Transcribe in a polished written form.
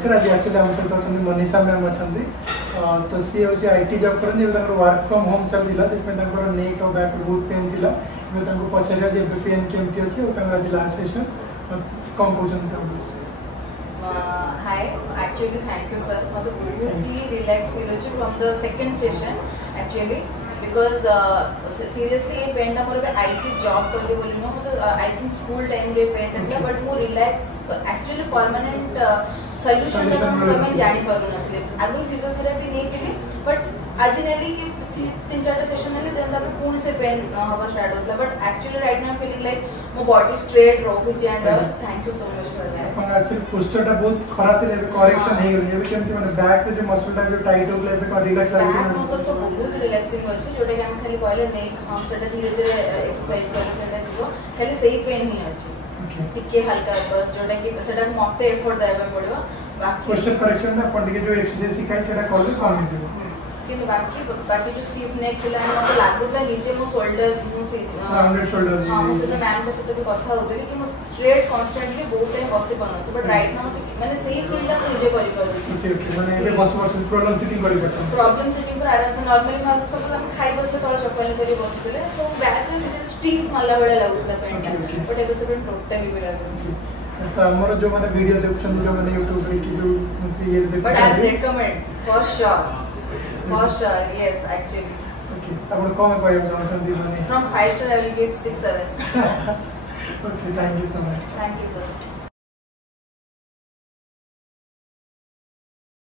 नमस्कार। आज एक्चुअली आम सहित अच्छा मनीषा मैम अच्छा तो सी हूँ आईटी जॉब करते वर्क फ्रॉम होम चलता नेक और बैक बहुत पेन थी पचार पेन केमती अच्छी आज लास्ट सेशन कौन कहते hi actually thank you sir मतलब बहुत ही रिलैक्स फील हो from the second session actually because seriously ये पेन मोर आईटी जॉब करते बोली नो मतलब आई थिंक स्कूल टाइम रे पेन था बट मो रिलैक्स एक्चुअली परमानेंट सॉल्यूशन मैं जानी पारु नथले आगु फिजियोथेरेपी नहीं थी बट आज नेली कि 3-4 सेशन नेली देन तापर पूर्ण से पेन हवा स्टार्ट होतला but actually right now feeling like मो बॉडी स्ट्रेट रहू छी and thank you so much for that अपन एक्चुअली पोस्चरटा बहुत खराब थी करेक्शन हे गली एबे केमती माने बैक रे जो मसलटा जो टाइट हो गले एबे रिलैक्स लागे बैक मसल तो बहुत रिलैक्सिंग अछि जोटा कि हम खाली कहले नै हम सेटा धीरे धीरे एक्सरसाइज करले सेटा जीवो खाली सही पेन ही अछि टिके हल्का बस जोटा कि सेटा मते एफर्ट देबे पड़िबो बाकी पोस्चर करेक्शन में अपन जो एक्सरसाइज सिखाई सेटा करले कौन जीवो कि बाकी जो स्टीफ नेक थिला मते लागुला नीचे मो शोल्डर मो से राउंडेड शोल्डर हां मो से मैम को सतो भी कथा होतली कि मो स्ट्रेट कांस्टेंटली बहुत टाइम बसे बनत बट राइट नाउ माने सही फील्ड ता निजे करि परबे छी ओके माने एबे बस प्रॉब्लम सिटिंग करि परत प्रॉब्लम सिटिंग पर आराम से नॉर्मली हम सब हम खाई बसले तोर चक्कर करी बसले तो बैक में स्ट्रिंग्स मारला बेला लागुला पेंटा बट एबे से टोटली भी लागु तो हमर जो माने वीडियो देखछन जो माने YouTube पे की जो ये देख but I recommend for sure yes actually okay अपन कौन कहब चाहछन माने from 5 star I will give 6-7 okay thank you so much thank you sir